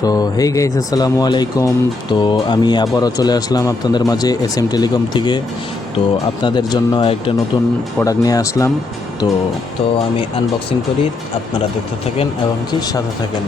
তো hey guys, আসসালামু আলাইকুম। তো আমি আবারও চলে আসলাম আপনাদের মাঝে এসএম টেলিকম থেকে। তো আপনাদের জন্য একটা নতুন প্রোডাক্ট নিয়ে আসলাম। তো তো আমি আনবক্সিং করি, আপনারা দেখতে থাকেন এবং কি সাথে থাকেন।